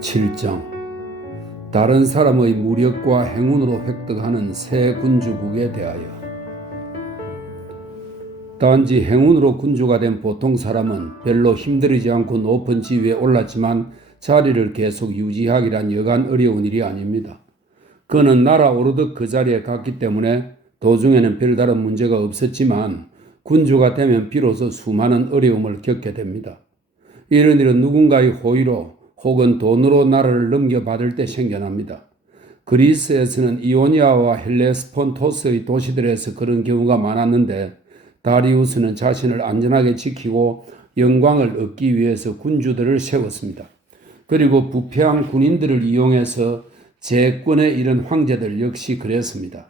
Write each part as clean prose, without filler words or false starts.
7장 다른 사람의 무력과 행운으로 획득하는 새 군주국에 대하여. 단지 행운으로 군주가 된 보통 사람은 별로 힘들이지 않고 높은 지위에 올랐지만 자리를 계속 유지하기란 여간 어려운 일이 아닙니다. 그는 날아오르듯 그 자리에 갔기 때문에 도중에는 별다른 문제가 없었지만 군주가 되면 비로소 수많은 어려움을 겪게 됩니다. 이런 일은 누군가의 호의로 혹은 돈으로 나라를 넘겨받을 때 생겨납니다. 그리스에서는 이오니아와 헬레스폰토스의 도시들에서 그런 경우가 많았는데, 다리우스는 자신을 안전하게 지키고 영광을 얻기 위해서 군주들을 세웠습니다. 그리고 부패한 군인들을 이용해서 재권에 이른 황제들 역시 그랬습니다.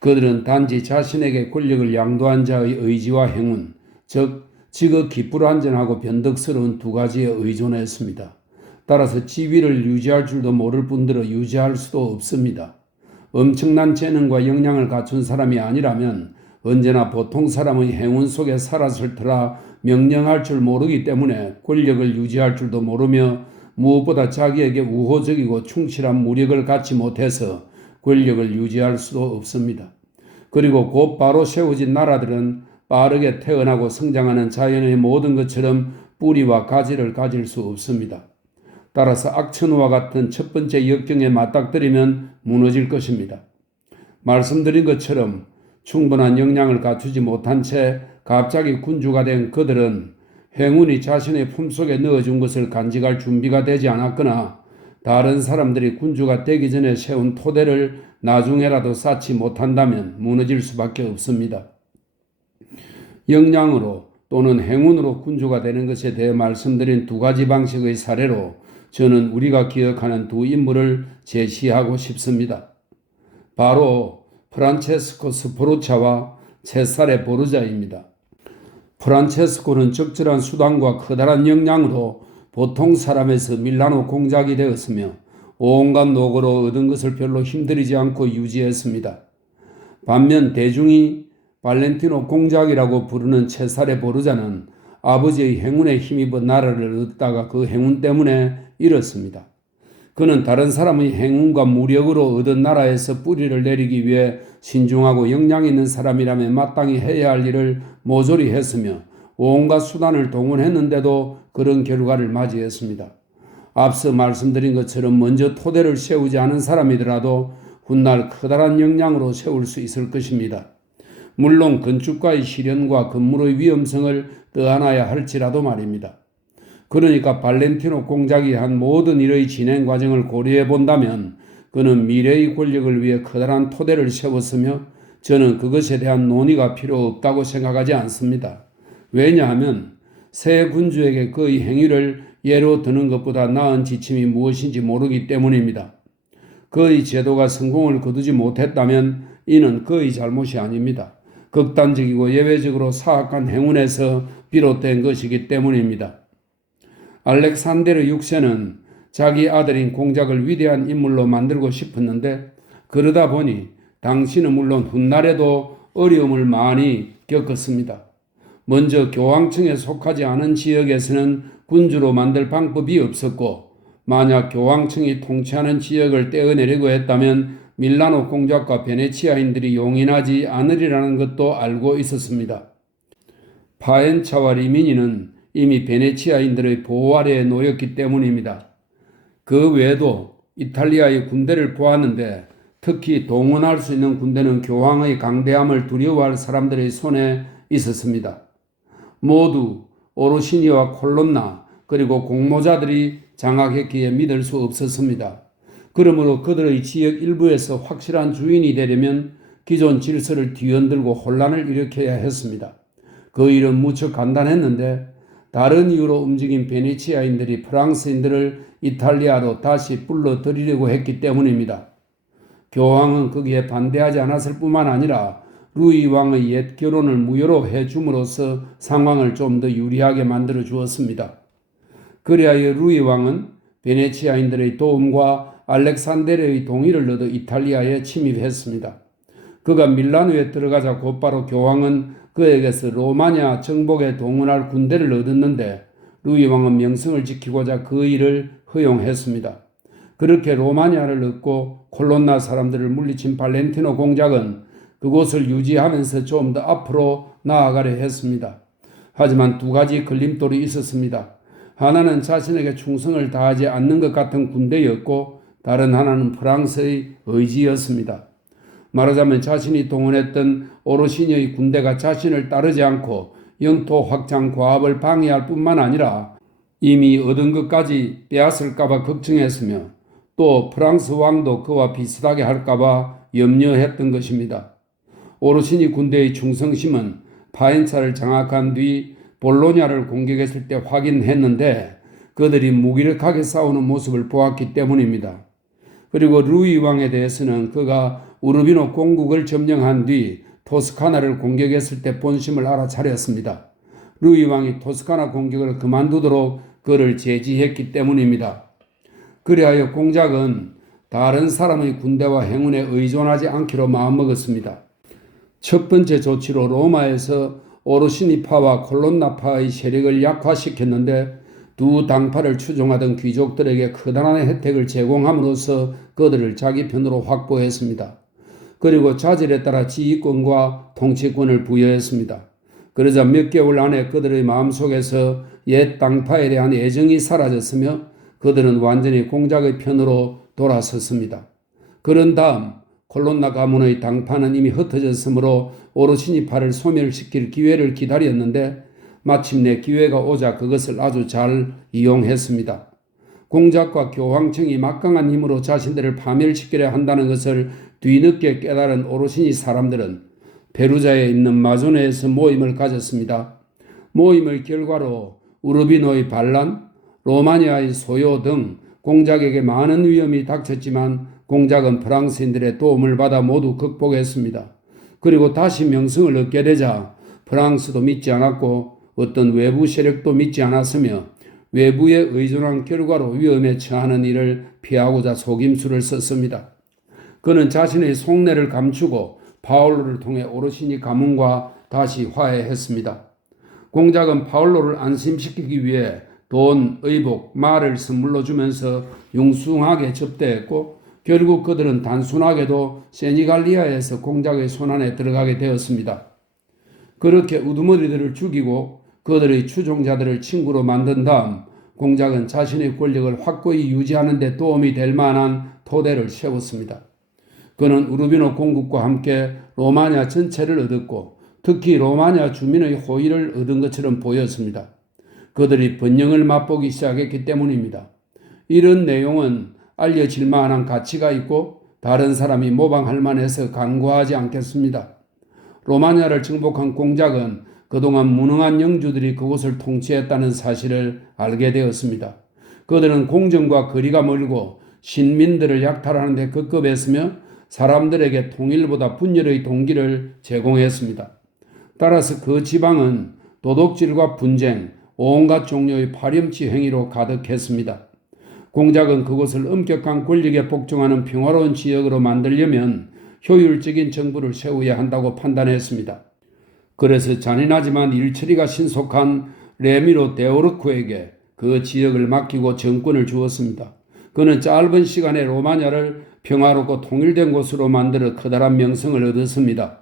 그들은 단지 자신에게 권력을 양도한 자의 의지와 행운, 즉 지극 기쁘란전하고 변덕스러운 두 가지에 의존했습니다. 따라서 지위를 유지할 줄도 모를 뿐더러 유지할 수도 없습니다. 엄청난 재능과 역량을 갖춘 사람이 아니라면 언제나 보통 사람의 행운 속에 살았을 터라 명령할 줄 모르기 때문에 권력을 유지할 줄도 모르며 무엇보다 자기에게 우호적이고 충실한 무력을 갖지 못해서 권력을 유지할 수도 없습니다. 그리고 곧바로 세워진 나라들은 빠르게 태어나고 성장하는 자연의 모든 것처럼 뿌리와 가지를 가질 수 없습니다. 따라서 악천후와 같은 첫 번째 역경에 맞닥뜨리면 무너질 것입니다. 말씀드린 것처럼 충분한 역량을 갖추지 못한 채 갑자기 군주가 된 그들은 행운이 자신의 품속에 넣어준 것을 간직할 준비가 되지 않았거나 다른 사람들이 군주가 되기 전에 세운 토대를 나중에라도 쌓지 못한다면 무너질 수밖에 없습니다. 역량으로 또는 행운으로 군주가 되는 것에 대해 말씀드린 두 가지 방식의 사례로 저는 우리가 기억하는 두 인물을 제시하고 싶습니다. 바로 프란체스코 스포르차와 체사레 보르자입니다. 프란체스코는 적절한 수단과 커다란 역량으로 보통 사람에서 밀라노 공작이 되었으며 온갖 노고로 얻은 것을 별로 힘들이지 않고 유지했습니다. 반면 대중이 발렌티노 공작이라고 부르는 체사레 보르자는 아버지의 행운에 힘입어 나라를 얻다가 그 행운 때문에 잃었습니다. 그는 다른 사람의 행운과 무력으로 얻은 나라에서 뿌리를 내리기 위해 신중하고 역량 있는 사람이라면 마땅히 해야 할 일을 모조리 했으며 온갖 수단을 동원했는데도 그런 결과를 맞이했습니다. 앞서 말씀드린 것처럼 먼저 토대를 세우지 않은 사람이더라도 훗날 커다란 역량으로 세울 수 있을 것입니다. 물론 건축가의 시련과 건물의 위험성을 떠안아야 할지라도 말입니다. 그러니까 발렌티노 공작이 한 모든 일의 진행 과정을 고려해 본다면 그는 미래의 권력을 위해 커다란 토대를 세웠으며 저는 그것에 대한 논의가 필요 없다고 생각하지 않습니다. 왜냐하면 새 군주에게 그의 행위를 예로 드는 것보다 나은 지침이 무엇인지 모르기 때문입니다. 그의 제도가 성공을 거두지 못했다면 이는 그의 잘못이 아닙니다. 극단적이고 예외적으로 사악한 행운에서 비롯된 것이기 때문입니다. 알렉산데르 6세는 자기 아들인 공작을 위대한 인물로 만들고 싶었는데 그러다 보니 당신은 물론 훗날에도 어려움을 많이 겪었습니다. 먼저 교황청에 속하지 않은 지역에서는 군주로 만들 방법이 없었고 만약 교황청이 통치하는 지역을 떼어내려고 했다면 밀라노 공작과 베네치아인들이 용인하지 않으리라는 것도 알고 있었습니다. 파엔차와 리미니는 이미 베네치아인들의 보호 아래에 놓였기 때문입니다. 그 외에도 이탈리아의 군대를 보았는데 특히 동원할 수 있는 군대는 교황의 강대함을 두려워할 사람들의 손에 있었습니다. 모두 오르시니와 콜론나 그리고 공모자들이 장악했기에 믿을 수 없었습니다. 그러므로 그들의 지역 일부에서 확실한 주인이 되려면 기존 질서를 뒤흔들고 혼란을 일으켜야 했습니다. 그 일은 무척 간단했는데 다른 이유로 움직인 베네치아인들이 프랑스인들을 이탈리아로 다시 불러들이려고 했기 때문입니다. 교황은 거기에 반대하지 않았을 뿐만 아니라 루이 왕의 옛 결혼을 무효로 해줌으로써 상황을 좀 더 유리하게 만들어 주었습니다. 그리하여 루이 왕은 베네치아인들의 도움과 알렉산데르의 동의를 얻어 이탈리아에 침입했습니다. 그가 밀라노에 들어가자 곧바로 교황은 그에게서 로마냐 정복에 동원할 군대를 얻었는데 루이 왕은 명성을 지키고자 그 일을 허용했습니다. 그렇게 로마니아를 얻고 콜론나 사람들을 물리친 발렌티노 공작은 그곳을 유지하면서 좀 더 앞으로 나아가려 했습니다. 하지만 두 가지 걸림돌이 있었습니다. 하나는 자신에게 충성을 다하지 않는 것 같은 군대였고 다른 하나는 프랑스의 의지였습니다. 말하자면 자신이 동원했던 오로시니의 군대가 자신을 따르지 않고 영토 확장 과업을 방해할 뿐만 아니라 이미 얻은 것까지 빼앗을까봐 걱정했으며 또 프랑스 왕도 그와 비슷하게 할까봐 염려했던 것입니다. 오로시니 군대의 충성심은 파엔차를 장악한 뒤 볼로냐를 공격했을 때 확인했는데 그들이 무기력하게 싸우는 모습을 보았기 때문입니다. 그리고 루이 왕에 대해서는 그가 우르비노 공국을 점령한 뒤 토스카나를 공격했을 때 본심을 알아차렸습니다. 루이 왕이 토스카나 공격을 그만두도록 그를 제지했기 때문입니다. 그리하여 공작은 다른 사람의 군대와 행운에 의존하지 않기로 마음먹었습니다. 첫 번째 조치로 로마에서 오르시니파와 콜론나파의 세력을 약화시켰는데 두 당파를 추종하던 귀족들에게 커다란 혜택을 제공함으로써 그들을 자기 편으로 확보했습니다. 그리고 자질에 따라 지휘권과 통치권을 부여했습니다. 그러자 몇 개월 안에 그들의 마음속에서 옛 당파에 대한 애정이 사라졌으며 그들은 완전히 공작의 편으로 돌아섰습니다. 그런 다음 콜론나 가문의 당파는 이미 흩어졌으므로 오르시니파를 소멸시킬 기회를 기다렸는데 마침내 기회가 오자 그것을 아주 잘 이용했습니다. 공작과 교황청이 막강한 힘으로 자신들을 파멸시키려 한다는 것을 뒤늦게 깨달은 오르시니 사람들은 페루자에 있는 마조네에서 모임을 가졌습니다. 모임의 결과로 우르비노의 반란, 로마니아의 소요 등 공작에게 많은 위험이 닥쳤지만 공작은 프랑스인들의 도움을 받아 모두 극복했습니다. 그리고 다시 명성을 얻게 되자 프랑스도 믿지 않았고 어떤 외부 세력도 믿지 않았으며 외부에 의존한 결과로 위험에 처하는 일을 피하고자 속임수를 썼습니다. 그는 자신의 속내를 감추고 파울로를 통해 오르시니 가문과 다시 화해했습니다. 공작은 파울로를 안심시키기 위해 돈, 의복, 말을 선물로 주면서 융숭하게 접대했고 결국 그들은 단순하게도 세니갈리아에서 공작의 손안에 들어가게 되었습니다. 그렇게 우두머리들을 죽이고 그들의 추종자들을 친구로 만든 다음 공작은 자신의 권력을 확고히 유지하는 데 도움이 될 만한 토대를 세웠습니다. 그는 우르비노 공국과 함께 로마니아 전체를 얻었고 특히 로마니아 주민의 호의를 얻은 것처럼 보였습니다. 그들이 번영을 맛보기 시작했기 때문입니다. 이런 내용은 알려질 만한 가치가 있고 다른 사람이 모방할 만해서 간과하지 않겠습니다. 로마니아를 정복한 공작은 그동안 무능한 영주들이 그곳을 통치했다는 사실을 알게 되었습니다. 그들은 공정과 거리가 멀고 신민들을 약탈하는 데 급급했으며 사람들에게 통일보다 분열의 동기를 제공했습니다. 따라서 그 지방은 도둑질과 분쟁, 온갖 종류의 파렴치 행위로 가득했습니다. 공작은 그곳을 엄격한 권력에 복종하는 평화로운 지역으로 만들려면 효율적인 정부를 세워야 한다고 판단했습니다. 그래서 잔인하지만 일처리가 신속한 레미로 데오르코에게 그 지역을 맡기고 정권을 주었습니다. 그는 짧은 시간에 로마냐를 평화롭고 통일된 곳으로 만들어 커다란 명성을 얻었습니다.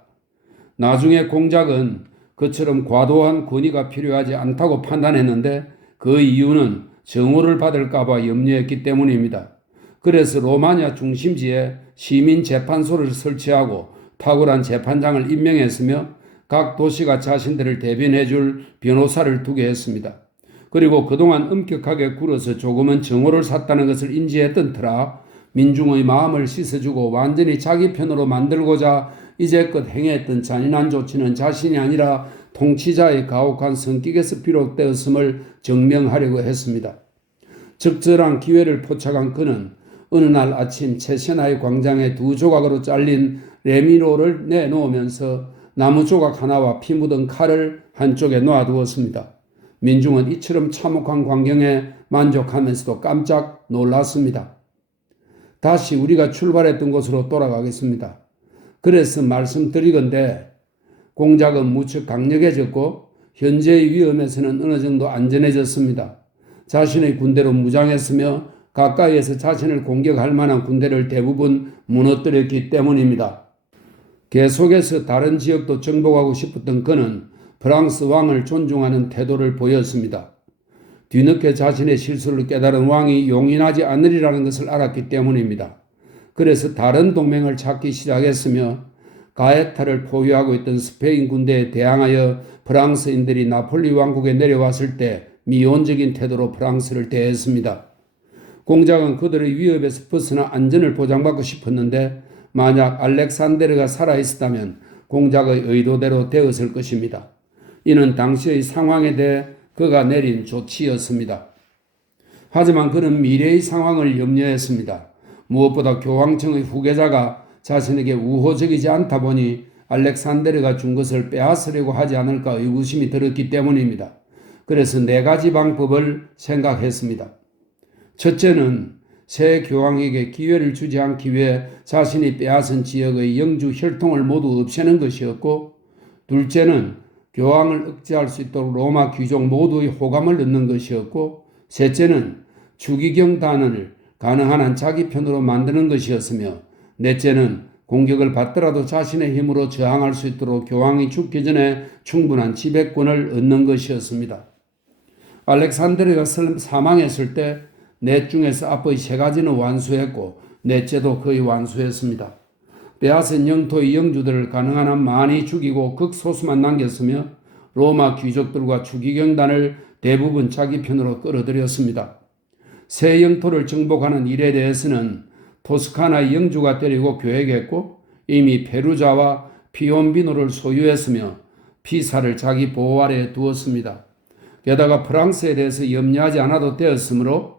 나중에 공작은 그처럼 과도한 권위가 필요하지 않다고 판단했는데 그 이유는 정오를 받을까봐 염려했기 때문입니다. 그래서 로마냐 중심지에 시민재판소를 설치하고 탁월한 재판장을 임명했으며 각 도시가 자신들을 대변해줄 변호사를 두게 했습니다. 그리고 그동안 엄격하게 굴어서 조금은 정오를 샀다는 것을 인지했던 터라 민중의 마음을 씻어주고 완전히 자기 편으로 만들고자 이제껏 행했던 잔인한 조치는 자신이 아니라 통치자의 가혹한 성격에서 비롯되었음을 증명하려고 했습니다. 적절한 기회를 포착한 그는 어느 날 아침 체세나의 광장에 두 조각으로 잘린 레미로를 내놓으면서 나무 조각 하나와 피 묻은 칼을 한쪽에 놓아두었습니다. 민중은 이처럼 참혹한 광경에 만족하면서도 깜짝 놀랐습니다. 다시 우리가 출발했던 곳으로 돌아가겠습니다. 그래서 말씀드리건대 공작은 무척 강력해졌고 현재의 위험에서는 어느 정도 안전해졌습니다. 자신의 군대로 무장했으며 가까이에서 자신을 공격할 만한 군대를 대부분 무너뜨렸기 때문입니다. 계속해서 다른 지역도 정복하고 싶었던 그는 프랑스 왕을 존중하는 태도를 보였습니다. 뒤늦게 자신의 실수를 깨달은 왕이 용인하지 않으리라는 것을 알았기 때문입니다. 그래서 다른 동맹을 찾기 시작했으며 가에타를 포위하고 있던 스페인 군대에 대항하여 프랑스인들이 나폴리 왕국에 내려왔을 때 미온적인 태도로 프랑스를 대했습니다. 공작은 그들의 위협에서 벗어나 안전을 보장받고 싶었는데 만약 알렉산데르가 살아있었다면 공작의 의도대로 되었을 것입니다. 이는 당시의 상황에 대해 그가 내린 조치였습니다. 하지만 그는 미래의 상황을 염려했습니다. 무엇보다 교황청의 후계자가 자신에게 우호적이지 않다 보니 알렉산데르가 준 것을 빼앗으려고 하지 않을까 의구심이 들었기 때문입니다. 그래서 4가지 방법을 생각했습니다. 첫째는 새 교황에게 기회를 주지 않기 위해 자신이 빼앗은 지역의 영주 혈통을 모두 없애는 것이었고, 둘째는 교황을 억제할 수 있도록 로마 귀족 모두의 호감을 얻는 것이었고, 셋째는 추기경단을 가능한 한 자기 편으로 만드는 것이었으며, 넷째는 공격을 받더라도 자신의 힘으로 저항할 수 있도록 교황이 죽기 전에 충분한 지배권을 얻는 것이었습니다. 알렉산드르가 사망했을 때 넷 중에서 앞의 3가지는 완수했고 넷째도 거의 완수했습니다. 빼앗은 영토의 영주들을 가능한 한 많이 죽이고 극소수만 남겼으며 로마 귀족들과 추기경단을 대부분 자기 편으로 끌어들였습니다. 새 영토를 정복하는 일에 대해서는 토스카나의 영주가 데리고 계획했고 이미 페루자와 피온비노를 소유했으며 피사를 자기 보호 아래에 두었습니다. 게다가 프랑스에 대해서 염려하지 않아도 되었으므로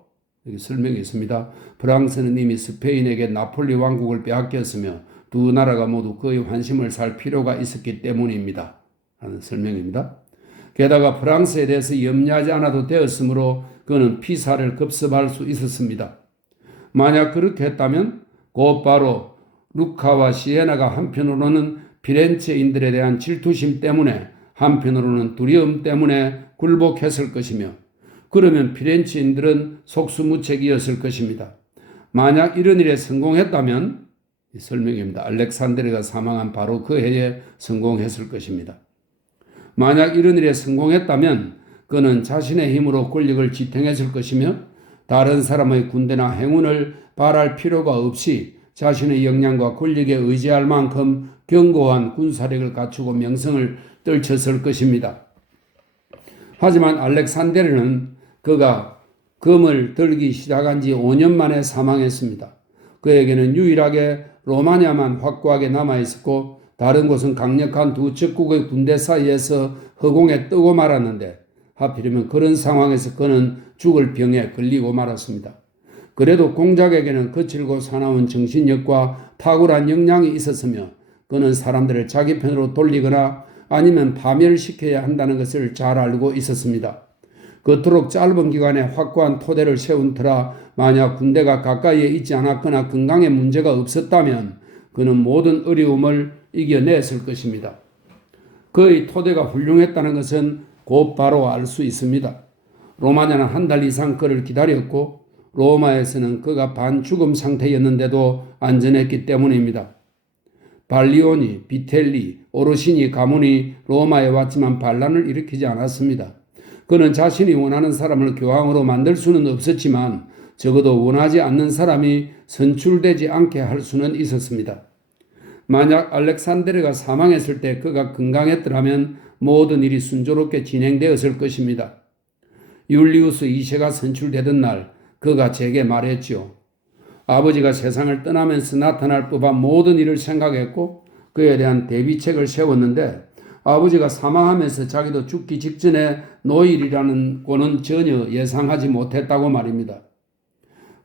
여기 설명이 있습니다. 프랑스는 이미 스페인에게 나폴리 왕국을 빼앗겼으며 두 나라가 모두 그의 환심을 살 필요가 있었기 때문입니다. 라는 설명입니다. 게다가 프랑스에 대해서 염려하지 않아도 되었으므로 그는 피사를 급습할 수 있었습니다. 만약 그렇게 했다면 곧바로 루카와 시에나가 한편으로는 피렌체인들에 대한 질투심 때문에 한편으로는 두려움 때문에 굴복했을 것이며 그러면 피렌체인들은 속수무책이었을 것입니다. 만약 이런 일에 성공했다면 이 설명입니다. 알렉산드르가 사망한 바로 그 해에 성공했을 것입니다. 만약 이런 일에 성공했다면 그는 자신의 힘으로 권력을 지탱했을 것이며 다른 사람의 군대나 행운을 바랄 필요가 없이 자신의 역량과 권력에 의지할 만큼 견고한 군사력을 갖추고 명성을 떨쳤을 것입니다. 하지만 알렉산데르는 그가 검을 들기 시작한 지 5년 만에 사망했습니다. 그에게는 유일하게 로마냐만 확고하게 남아있었고 다른 곳은 강력한 두 적국의 군대 사이에서 허공에 뜨고 말았는데 하필이면 그런 상황에서 그는 죽을 병에 걸리고 말았습니다. 그래도 공작에게는 거칠고 사나운 정신력과 탁월한 역량이 있었으며 그는 사람들을 자기 편으로 돌리거나 아니면 파멸시켜야 한다는 것을 잘 알고 있었습니다. 그토록 짧은 기간에 확고한 토대를 세운 터라 만약 군대가 가까이에 있지 않았거나 건강에 문제가 없었다면 그는 모든 어려움을 이겨냈을 것입니다. 그의 토대가 훌륭했다는 것은 곧바로 알 수 있습니다. 로마냐는 1달 이상 그를 기다렸고 로마에서는 그가 반죽음 상태였는데도 안전했기 때문입니다. 발리오니, 비텔리, 오르시니 가문이 로마에 왔지만 반란을 일으키지 않았습니다. 그는 자신이 원하는 사람을 교황으로 만들 수는 없었지만 적어도 원하지 않는 사람이 선출되지 않게 할 수는 있었습니다. 만약 알렉산데르가 사망했을 때 그가 건강했더라면 모든 일이 순조롭게 진행되었을 것입니다. 율리우스 2세가 선출되던 날 그가 제게 말했지요. 아버지가 세상을 떠나면서 나타날 법한 모든 일을 생각했고 그에 대한 대비책을 세웠는데 아버지가 사망하면서 자기도 죽기 직전에 노일이라는 꼴은 전혀 예상하지 못했다고 말입니다.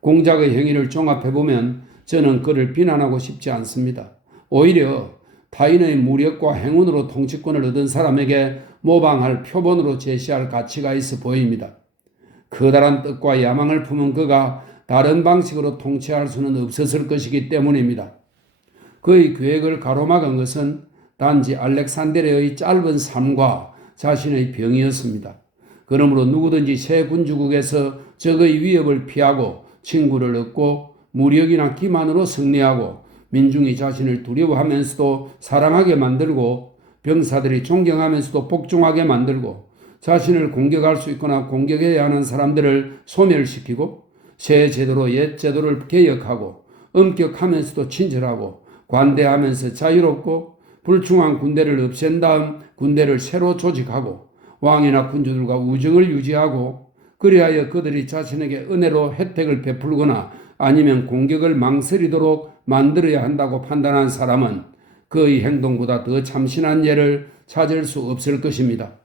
공작의 행위를 종합해보면 저는 그를 비난하고 싶지 않습니다. 오히려 타인의 무력과 행운으로 통치권을 얻은 사람에게 모방할 표본으로 제시할 가치가 있어 보입니다. 커다란 뜻과 야망을 품은 그가 다른 방식으로 통치할 수는 없었을 것이기 때문입니다. 그의 계획을 가로막은 것은 단지 알렉산데르의 짧은 삶과 자신의 병이었습니다. 그러므로 누구든지 새 군주국에서 적의 위협을 피하고 친구를 얻고 무력이나 기만으로 승리하고 민중이 자신을 두려워하면서도 사랑하게 만들고 병사들이 존경하면서도 복종하게 만들고 자신을 공격할 수 있거나 공격해야 하는 사람들을 소멸시키고 새 제도로 옛 제도를 개혁하고 엄격하면서도 친절하고 관대하면서 자유롭고 불충한 군대를 없앤 다음 군대를 새로 조직하고 왕이나 군주들과 우정을 유지하고 그리하여 그들이 자신에게 은혜로 혜택을 베풀거나 아니면 공격을 망설이도록 만들어야 한다고 판단한 사람은 그의 행동보다 더 참신한 예를 찾을 수 없을 것입니다.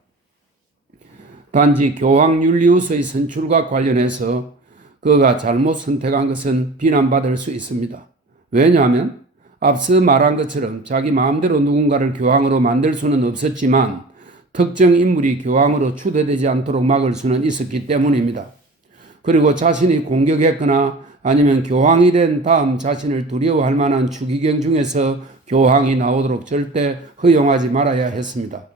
단지 교황 율리우스의 선출과 관련해서 그가 잘못 선택한 것은 비난받을 수 있습니다. 왜냐하면 앞서 말한 것처럼 자기 마음대로 누군가를 교황으로 만들 수는 없었지만 특정 인물이 교황으로 추대되지 않도록 막을 수는 있었기 때문입니다. 그리고 자신이 공격했거나 아니면 교황이 된 다음 자신을 두려워할 만한 추기경 중에서 교황이 나오도록 절대 허용하지 말아야 했습니다.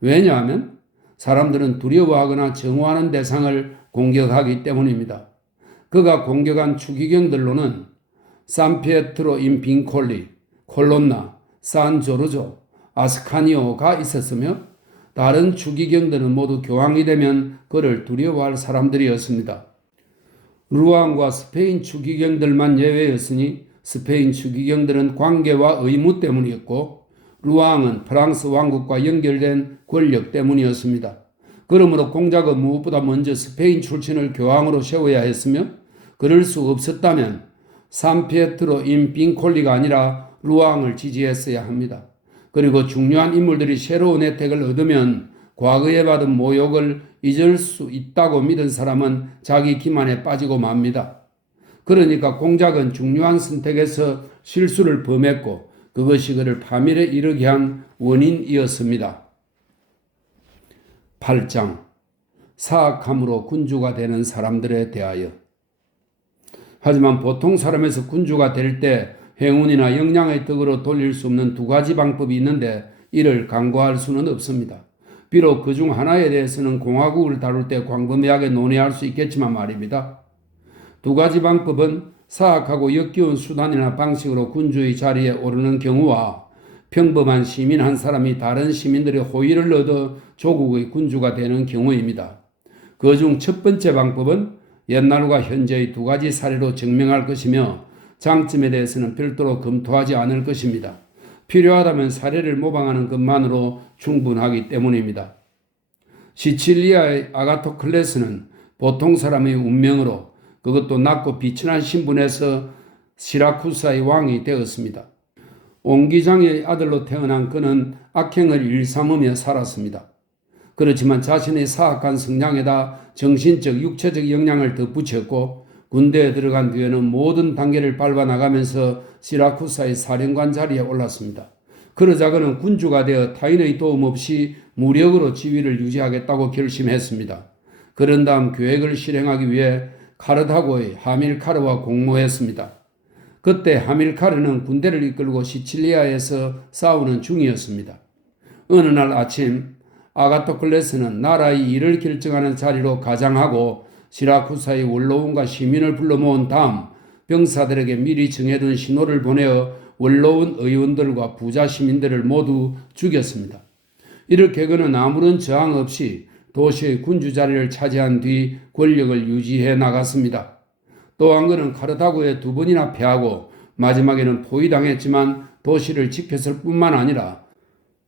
왜냐하면 사람들은 두려워하거나 정오하는 대상을 공격하기 때문입니다. 그가 공격한 추기경들로는 산피에트로 인 빈콜리, 콜론나, 산 조르조, 아스카니오가 있었으며 다른 추기경들은 모두 교황이 되면 그를 두려워할 사람들이었습니다. 루앙과 스페인 추기경들만 예외였으니 스페인 추기경들은 관계와 의무 때문이었고 루앙은 프랑스 왕국과 연결된 권력 때문이었습니다. 그러므로 공작은 무엇보다 먼저 스페인 출신을 교황으로 세워야 했으며 그럴 수 없었다면 산피에트로 인 빈콜리가 아니라 루앙을 지지했어야 합니다. 그리고 중요한 인물들이 새로운 혜택을 얻으면 과거에 받은 모욕을 잊을 수 있다고 믿은 사람은 자기 기만에 빠지고 맙니다. 그러니까 공작은 중요한 선택에서 실수를 범했고 그것이 그를 파멸에 이르게 한 원인이었습니다. 8장 사악함으로 군주가 되는 사람들에 대하여. 하지만 보통 사람에서 군주가 될 때 행운이나 역량의 덕으로 돌릴 수 없는 두 가지 방법이 있는데 이를 간과할 수는 없습니다. 비록 그 중 하나에 대해서는 공화국을 다룰 때 광범위하게 논의할 수 있겠지만 말입니다. 두 가지 방법은 사악하고 역겨운 수단이나 방식으로 군주의 자리에 오르는 경우와 평범한 시민 한 사람이 다른 시민들의 호의를 얻어 조국의 군주가 되는 경우입니다. 그 중 첫 번째 방법은 옛날과 현재의 두 가지 사례로 증명할 것이며 장점에 대해서는 별도로 검토하지 않을 것입니다. 필요하다면 사례를 모방하는 것만으로 충분하기 때문입니다. 시칠리아의 아가토클레스는 보통 사람의 운명으로 그것도 낮고 비천한 신분에서 시라쿠사의 왕이 되었습니다. 옹기장의 아들로 태어난 그는 악행을 일삼으며 살았습니다. 그렇지만 자신의 사악한 성향에다 정신적, 육체적 역량을 덧붙였고 군대에 들어간 뒤에는 모든 단계를 밟아나가면서 시라쿠사의 사령관 자리에 올랐습니다. 그러자 그는 군주가 되어 타인의 도움 없이 무력으로 지위를 유지하겠다고 결심했습니다. 그런 다음 계획을 실행하기 위해 카르다고의 하밀카르와 공모했습니다. 그때 하밀카르는 군대를 이끌고 시칠리아에서 싸우는 중이었습니다. 어느 날 아침 아가토클레스는 나라의 일을 결정하는 자리로 가장하고 시라쿠사의 원로원과 시민을 불러 모은 다음 병사들에게 미리 정해둔 신호를 보내어 원로원 의원들과 부자 시민들을 모두 죽였습니다. 이렇게 그는 아무런 저항 없이 도시의 군주 자리를 차지한 뒤 권력을 유지해 나갔습니다. 또한 그는 카르타고에 두 번이나 패하고 마지막에는 포위당했지만 도시를 지켰을 뿐만 아니라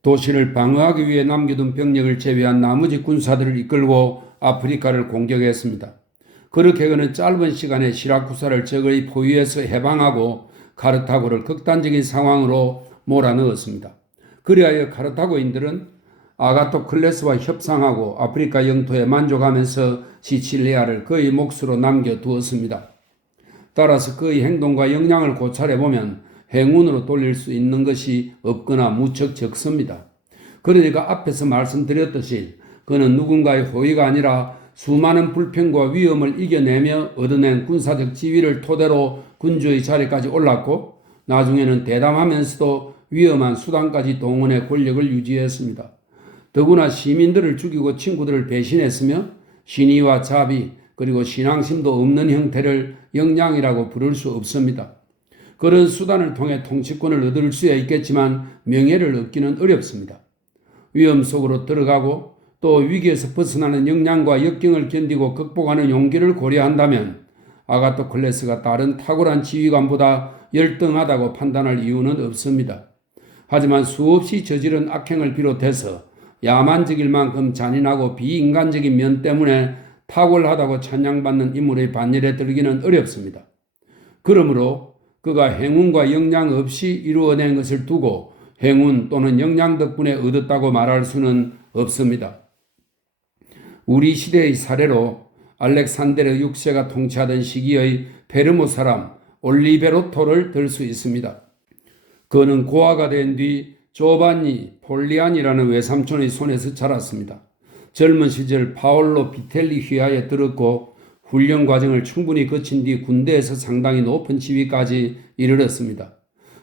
도시를 방어하기 위해 남겨둔 병력을 제외한 나머지 군사들을 이끌고 아프리카를 공격했습니다. 그렇게 그는 짧은 시간에 시라쿠사를 적의 포위에서 해방하고 카르타고를 극단적인 상황으로 몰아넣었습니다. 그리하여 카르타고인들은 아가토클레스와 협상하고 아프리카 영토에 만족하면서 시칠리아를 그의 몫으로 남겨두었습니다. 따라서 그의 행동과 역량을 고찰해보면 행운으로 돌릴 수 있는 것이 없거나 무척 적습니다. 그러니까 앞에서 말씀드렸듯이 그는 누군가의 호의가 아니라 수많은 불평과 위험을 이겨내며 얻어낸 군사적 지위를 토대로 군주의 자리까지 올랐고 나중에는 대담하면서도 위험한 수단까지 동원해 권력을 유지했습니다. 더구나 시민들을 죽이고 친구들을 배신했으며 신의와 자비 그리고 신앙심도 없는 형태를 역량이라고 부를 수 없습니다. 그런 수단을 통해 통치권을 얻을 수야 있겠지만 명예를 얻기는 어렵습니다. 위험 속으로 들어가고 또 위기에서 벗어나는 역량과 역경을 견디고 극복하는 용기를 고려한다면 아가토클레스가 다른 탁월한 지휘관보다 열등하다고 판단할 이유는 없습니다. 하지만 수없이 저지른 악행을 비롯해서 야만적일 만큼 잔인하고 비인간적인 면 때문에 탁월하다고 찬양받는 인물의 반열에 들기는 어렵습니다. 그러므로 그가 행운과 역량 없이 이루어낸 것을 두고 행운 또는 역량 덕분에 얻었다고 말할 수는 없습니다. 우리 시대의 사례로 알렉산데르 6세가 통치하던 시기의 페르모 사람 올리베로토를 들 수 있습니다. 그는 고아가 된 뒤 조반니 폴리안이라는 외삼촌의 손에서 자랐습니다. 젊은 시절 파올로 비텔리 휘하에 들었고 훈련 과정을 충분히 거친 뒤 군대에서 상당히 높은 지위까지 이르렀습니다.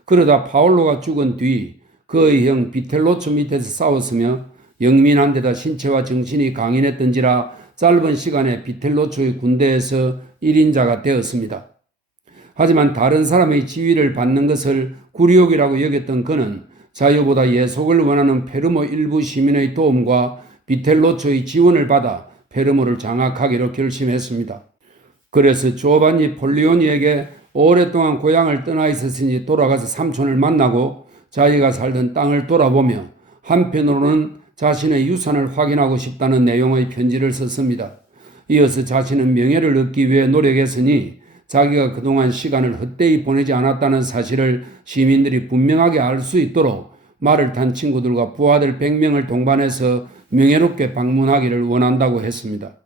그러다 파올로가 죽은 뒤 그의 형 비텔로초 밑에서 싸웠으며 영민한 데다 신체와 정신이 강인했던지라 짧은 시간에 비텔로초의 군대에서 1인자가 되었습니다. 하지만 다른 사람의 지위를 받는 것을 굴욕이라고 여겼던 그는 자유보다 예속을 원하는 페르모 일부 시민의 도움과 비텔로초의 지원을 받아 페르모를 장악하기로 결심했습니다. 그래서 조반니 폴리오니에게 오랫동안 고향을 떠나 있었으니 돌아가서 삼촌을 만나고 자기가 살던 땅을 돌아보며 한편으로는 자신의 유산을 확인하고 싶다는 내용의 편지를 썼습니다. 이어서 자신은 명예를 얻기 위해 노력했으니 자기가 그동안 시간을 헛되이 보내지 않았다는 사실을 시민들이 분명하게 알 수 있도록 말을 탄 친구들과 부하들 100명을 동반해서 명예롭게 방문하기를 원한다고 했습니다.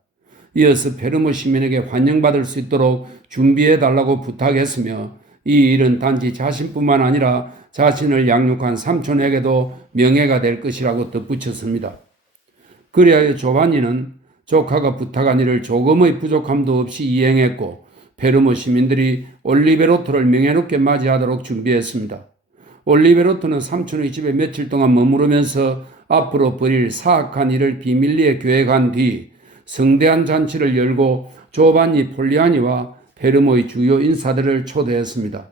이어서 페르모 시민에게 환영받을 수 있도록 준비해달라고 부탁했으며 이 일은 단지 자신뿐만 아니라 자신을 양육한 삼촌에게도 명예가 될 것이라고 덧붙였습니다. 그리하여 조반니는 조카가 부탁한 일을 조금의 부족함도 없이 이행했고 페르모 시민들이 올리베로토를 명예롭게 맞이하도록 준비했습니다. 올리베로토는 삼촌의 집에 며칠 동안 머무르면서 앞으로 벌일 사악한 일을 비밀리에 계획한 뒤 성대한 잔치를 열고 조반니 폴리아니와 페르모의 주요 인사들을 초대했습니다.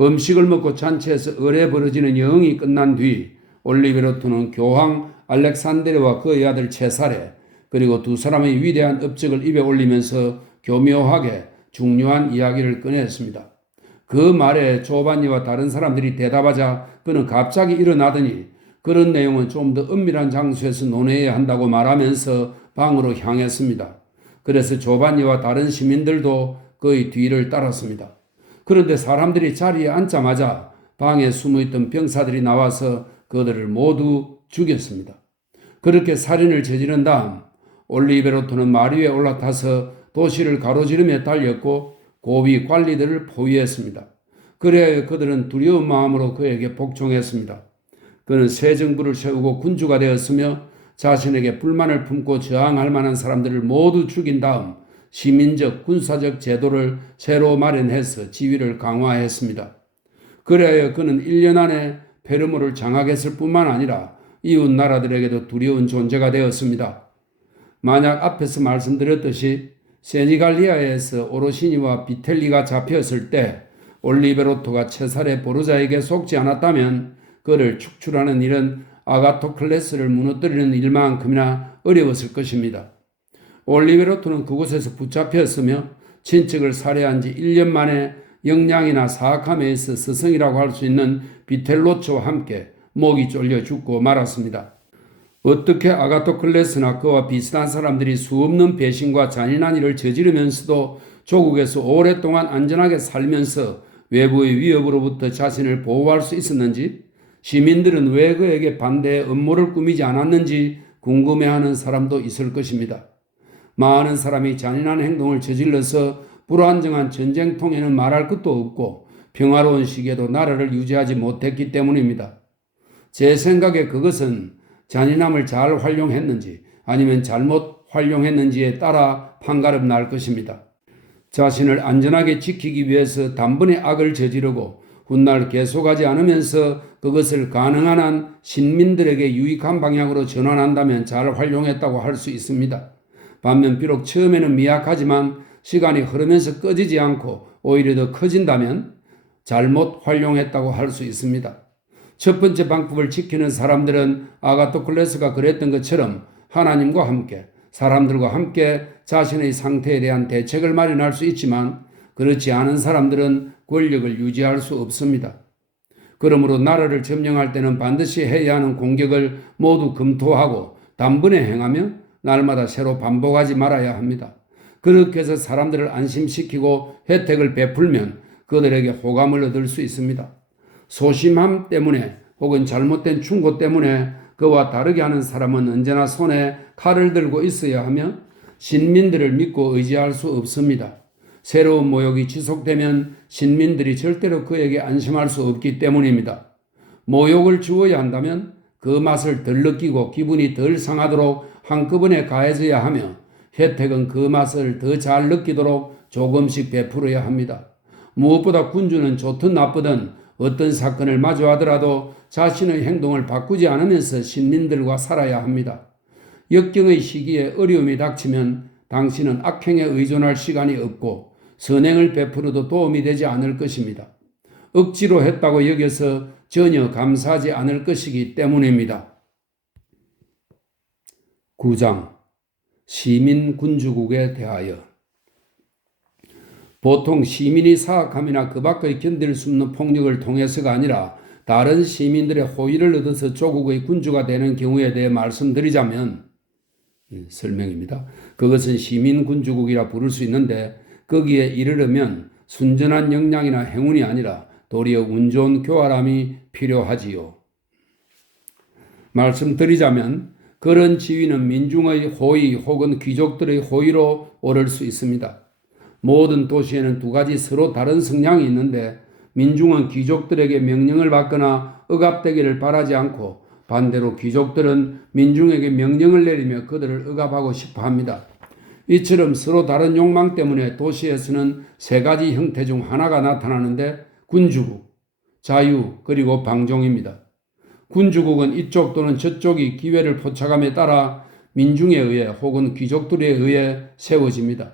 음식을 먹고 잔치에서 을에 벌어지는 여흥이 끝난 뒤 올리베로토는 교황 알렉산데르와 그의 아들 체사레 그리고 두 사람의 위대한 업적을 입에 올리면서 교묘하게 중요한 이야기를 꺼냈습니다. 그 말에 조반니와 다른 사람들이 대답하자 그는 갑자기 일어나더니 그런 내용은 좀 더 은밀한 장소에서 논의해야 한다고 말하면서 방으로 향했습니다. 그래서 조반니와 다른 시민들도 그의 뒤를 따랐습니다. 그런데 사람들이 자리에 앉자마자 방에 숨어있던 병사들이 나와서 그들을 모두 죽였습니다. 그렇게 살인을 저지른 다음 올리베로토는 말 위에 올라타서 도시를 가로지르며 달렸고 고위 관리들을 포위했습니다. 그래야 그들은 두려운 마음으로 그에게 복종했습니다. 그는 새 정부를 세우고 군주가 되었으며 자신에게 불만을 품고 저항할 만한 사람들을 모두 죽인 다음 시민적 군사적 제도를 새로 마련해서 지위를 강화했습니다. 그래야 그는 1년 안에 페르모를 장악했을 뿐만 아니라 이웃 나라들에게도 두려운 존재가 되었습니다. 만약 앞에서 말씀드렸듯이 세니갈리아에서 오로시니와 비텔리가 잡혔을 때 올리베로토가 체살의 보르자에게 속지 않았다면 그를 축출하는 일은 아가토클레스를 무너뜨리는 일만큼이나 어려웠을 것입니다. 올리베로토는 그곳에서 붙잡혔으며 친척을 살해한 지 1년 만에 역량이나 사악함에 있어 스승이라고 할 수 있는 비텔로초와 함께 목이 쫄려 죽고 말았습니다. 어떻게 아가토클레스나 그와 비슷한 사람들이 수없는 배신과 잔인한 일을 저지르면서도 조국에서 오랫동안 안전하게 살면서 외부의 위협으로부터 자신을 보호할 수 있었는지, 시민들은 왜 그에게 반대의 음모를 꾸미지 않았는지 궁금해하는 사람도 있을 것입니다. 많은 사람이 잔인한 행동을 저질러서 불안정한 전쟁통에는 말할 것도 없고 평화로운 시기에도 나라를 유지하지 못했기 때문입니다. 제 생각에 그것은 잔인함을 잘 활용했는지 아니면 잘못 활용했는지에 따라 판가름 날 것입니다. 자신을 안전하게 지키기 위해서 단번에 악을 저지르고 훗날 계속하지 않으면서 그것을 가능한 한 신민들에게 유익한 방향으로 전환한다면 잘 활용했다고 할 수 있습니다. 반면 비록 처음에는 미약하지만 시간이 흐르면서 꺼지지 않고 오히려 더 커진다면 잘못 활용했다고 할 수 있습니다. 첫 번째 방법을 지키는 사람들은 아가토클레스가 그랬던 것처럼 하나님과 함께, 사람들과 함께 자신의 상태에 대한 대책을 마련할 수 있지만 그렇지 않은 사람들은 권력을 유지할 수 없습니다. 그러므로 나라를 점령할 때는 반드시 해야 하는 공격을 모두 검토하고 단번에 행하며 날마다 새로 반복하지 말아야 합니다. 그렇게 해서 사람들을 안심시키고 혜택을 베풀면 그들에게 호감을 얻을 수 있습니다. 소심함 때문에 혹은 잘못된 충고 때문에 그와 다르게 하는 사람은 언제나 손에 칼을 들고 있어야 하며 신민들을 믿고 의지할 수 없습니다. 새로운 모욕이 지속되면 신민들이 절대로 그에게 안심할 수 없기 때문입니다. 모욕을 주어야 한다면 그 맛을 덜 느끼고 기분이 덜 상하도록 한꺼번에 가해져야 하며 혜택은 그 맛을 더 잘 느끼도록 조금씩 베풀어야 합니다. 무엇보다 군주는 좋든 나쁘든 어떤 사건을 마주하더라도 자신의 행동을 바꾸지 않으면서 신민들과 살아야 합니다. 역경의 시기에 어려움이 닥치면 당신은 악행에 의존할 시간이 없고 선행을 베풀어도 도움이 되지 않을 것입니다. 억지로 했다고 여겨서 전혀 감사하지 않을 것이기 때문입니다. 9장 시민 군주국에 대하여 보통 시민이 사악함이나 그 밖의 견딜 수 없는 폭력을 통해서가 아니라 다른 시민들의 호의를 얻어서 조국의 군주가 되는 경우에 대해 말씀드리자면 설명입니다. 그것은 시민 군주국이라 부를 수 있는데 거기에 이르려면 순전한 역량이나 행운이 아니라 도리어 운 좋은 교활함이 필요하지요. 말씀드리자면 그런 지위는 민중의 호의 혹은 귀족들의 호의로 오를 수 있습니다. 모든 도시에는 두 가지 서로 다른 성향이 있는데 민중은 귀족들에게 명령을 받거나 억압되기를 바라지 않고 반대로 귀족들은 민중에게 명령을 내리며 그들을 억압하고 싶어 합니다. 이처럼 서로 다른 욕망 때문에 도시에서는 세 가지 형태 중 하나가 나타나는데 군주국, 자유, 그리고 방종입니다. 군주국은 이쪽 또는 저쪽이 기회를 포착함에 따라 민중에 의해 혹은 귀족들에 의해 세워집니다.